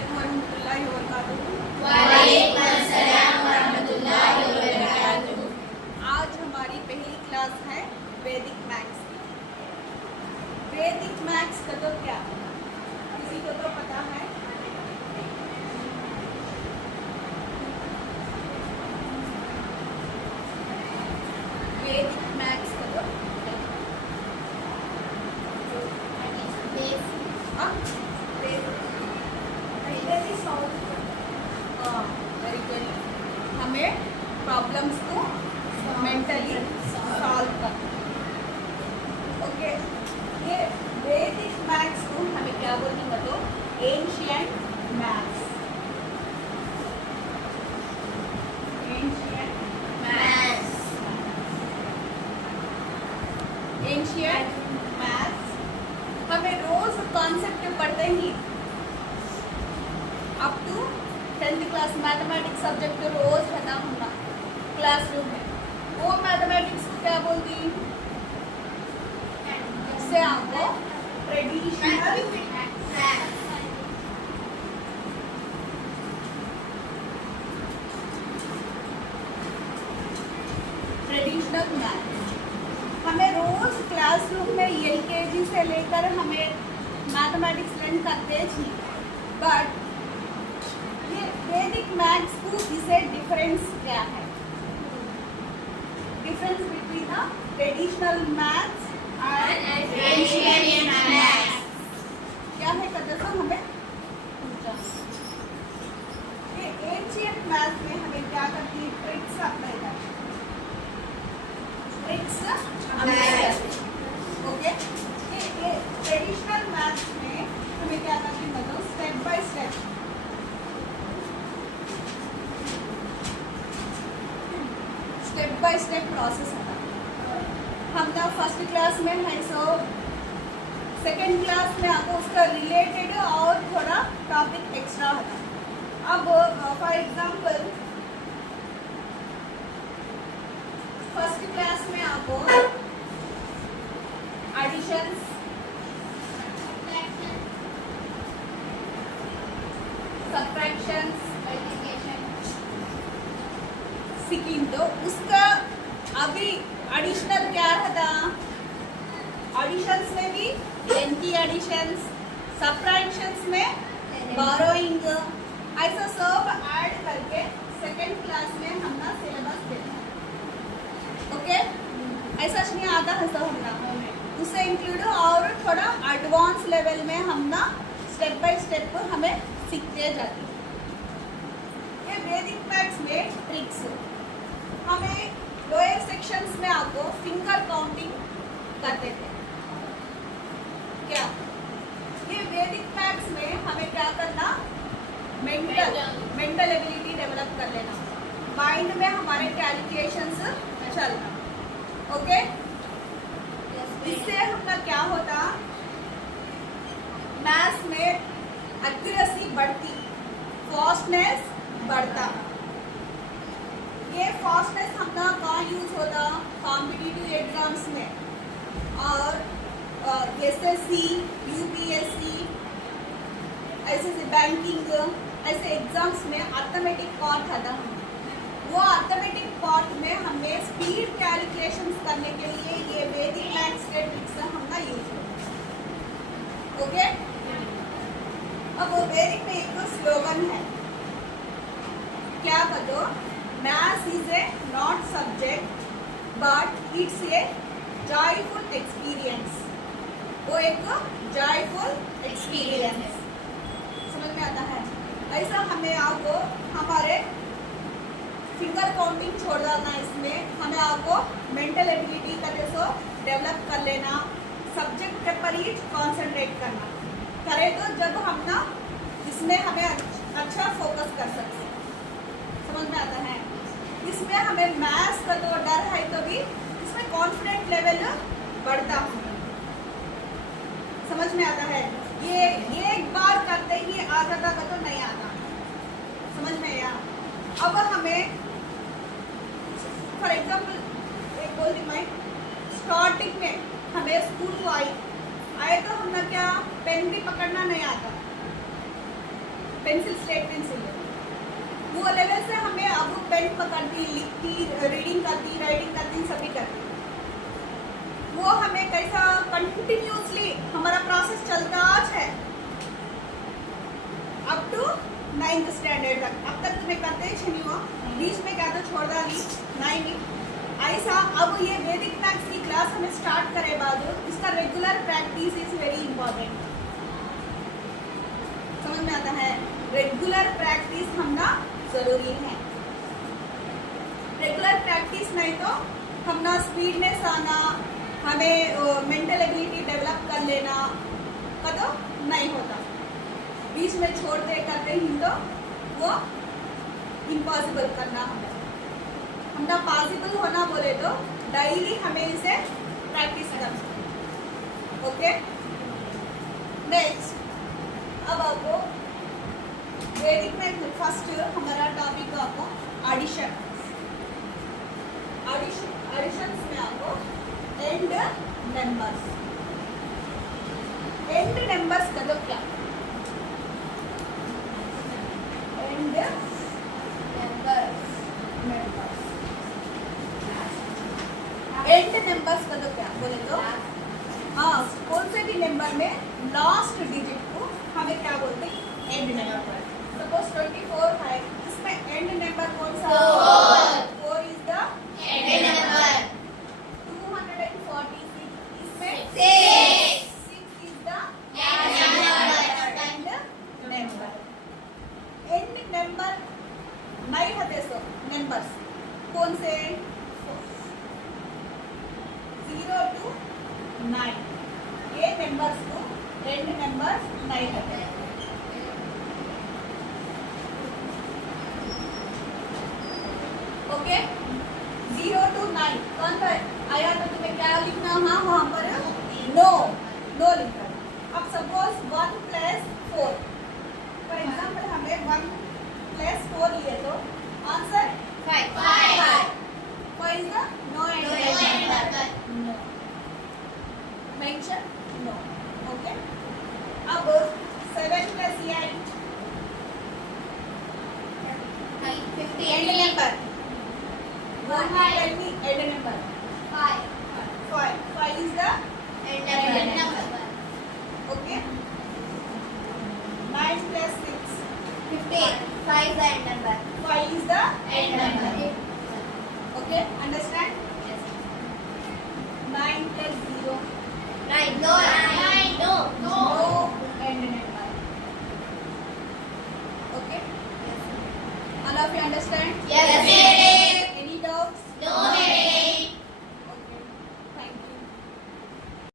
अस्सलामुअलैकुम वरहमतुल्लाहि वबरकातुहू। वालेकुम अस्सलाम वरहमतुल्लाहि वबरकातुहू। आज हमारी पहली क्लास है वैदिक मैथ्स की। वैदिक मैथ्स का तो क्या किसी को तो पता है? वैदिक मैथ्स का तो वेरी गुड। हमें प्रॉब्लम्स को मेंटली सॉल्व करना। ओके, ये वैदिक मैथ्स को हमें क्या बोलते हैं बताओ? Ancient maths. Ancient ancient maths हमें रोज कॉन्सेप्ट पढ़ते ही up to 10th class mathematics subject रोज रहता हमारा क्लासरूम में। वो मैथमेटिक्स को क्या बोलती? इससे आपको ट्रेडिशनल मैथ्स हमें रोज क्लासरूम में एलकेजी से लेकर हमें मैथमेटिक्स लर्न करते थी। बट ये वैदिक मैथ्स को इसे डिफरेंस क्या है? Difference between the traditional maths and ancient maths क्या है कदर हमें पूछा। ये एंशिएंट मैथ्स में हमें क्या करती है? ट्रिक्स अप्लाई करती है। Tricks okay. ये ट्रेडिशनल मैथ्स में हमें क्या करती है मतलब step by step by step process होता है। हम जब फर्स्ट क्लास में है सो सेकेंड क्लास में आपको उसका रिलेटेड और थोड़ा टॉपिक एक्स्ट्रा होता है। अब फॉर एग्जांपल फर्स्ट क्लास में आपको एडिशंस, सब्ट्रैक्शंस सीखी। तो उसका अभी एडिशनल क्या था? एडिशंस में भी एंटी एडिशंस, सब्ट्रैक्शंस में बोरोइंग, ऐसा सब ऐड करके सेकेंड क्लास में हमने सिलेबस देना है। ओके, ऐसा नहीं आता है सब हमने उससे इंक्लूड और थोड़ा एडवांस लेवल में हमने स्टेप बाय स्टेप हमें सीखते जाती है। ये वैदिक मैथ्स में ट्रिक्स हमें लोअर सेक्शंस में आपको फिंगर काउंटिंग करते थे। क्या ये वैदिक मैथ्स में हमें क्या करना? मेंटल एबिलिटी डेवलप कर लेना, माइंड में हमारे कैलकुलेशंस चलना। ओके, इससे हमारा क्या होता? मैथ्स में एक्यूरेसी बढ़ती, फास्टनेस बढ़ता। ये फास्टनेस हमारा कहाँ यूज होता? कॉम्पिटिटिव एग्जाम्स में और एसएससी, यूपीएससी, ऐसे बैंकिंग ऐसे एग्जाम्स में अर्थमेटिक पार्ट आता है। वो अर्थमेटिक पार्ट में हमें स्पीड कैलकुलेशंस करने के लिए ये वैदिक मैथ्स के ट्रिक्स हमका यूज होता। ओके, अब वैदिक में एक स्लोगन है, क्या बताओ? Maths is a not subject but it's a joyful experience. वो एक जॉयफुल एक्सपीरियंस समझ में आता है। ऐसा हमें आपको हमारे फिंगर काउंटिंग छोड़ डालना, इसमें हमें आपको मेंटल एबिलिटी का जैसो डेवलप कर लेना, सब्जेक्ट के पर ही कॉन्सेंट्रेट करना करे तो जब हम ना इसमें हमें अच्छा फोकस कर सकते हैं। समझ में आता है? इसमें हमें मैथ्स का तो डर है तो भी इसमें कॉन्फिडेंट लेवल बढ़ता है। समझ में आता है? ये एक बार करते ही आता था तो नहीं आता। समझ में आया? अब हमें फॉर एग्जाम्पल एक बोल दी मैं स्टार्टिंग में हमें स्कूल को आए तो हमने क्या पेन भी पकड़ना नहीं आता। पेंसिल स्लेट पेंसिल, वो लेवल से हमें अब पेन पकड़ती, लिखती, रीडिंग करती, राइटिंग करती, सभी करती। वो हमें कैसा कंटिन्यूसली हमारा प्रोसेस चलता है अप टू 9th स्टैंडर्ड तक। अब तक तुम्हें करते ही नहीं हुआ, बीच में क्या तो छोड़ डाली नहीं ऐसा। अब ये वैदिक मैथ्स की क्लास हमें स्टार्ट करे बाद इसका regular practice is very important. समझ में आता है? रेगुलर प्रैक्टिस हमना जरूरी है। रेगुलर प्रैक्टिस नहीं तो हमना स्पीडनेस आना, हमें मेंटल एबिलिटी डेवलप कर लेना का तो नहीं होता। बीच में छोड़ते करते ही तो वो इम्पॉसिबल करना हमें। हमना पॉसिबल होना बोले तो डेली हमें इसे प्रैक्टिस करना। ओके, नेक्स्ट अब आपको वैदिक में फर्स्ट हमारा टॉपिक आपको एडिशन। एडिशन में आपको एंड नंबर्स। एंड नंबर्स का तो क्या? एंड एंड नंबर्स का तो क्या बोले तो हाँ, कौन से भी नंबर में लास्ट डिजिट को हमें क्या बोलते हैं? And number. सपोज 24 है, इसमें एंड नंबर कौन सा? 4 इज द एंड नंबर। 246 इसमें 6 is the end number. And number नहीं होते सो नंबर्स कौन से? 0 to 9 ये नंबर्स को एंड नंबर्स नहीं होते। ओके, 0 to 9 कौन पर आया तो तुम्हें क्या लिखना? हाँ, वहाँ पर नो लिखना। अब सपोज 1 + 4 फॉर एग्जाम्पल हमें 1 + 4 लिए तो answer 5 what is the no and number. no mention no। okay, अब 7 + 8 50 and number. one tell me and number. 5 is the and number. okay। 9 + 6 15 5 and number. 5 is the and number. okay, understand? 9 + 0 9 no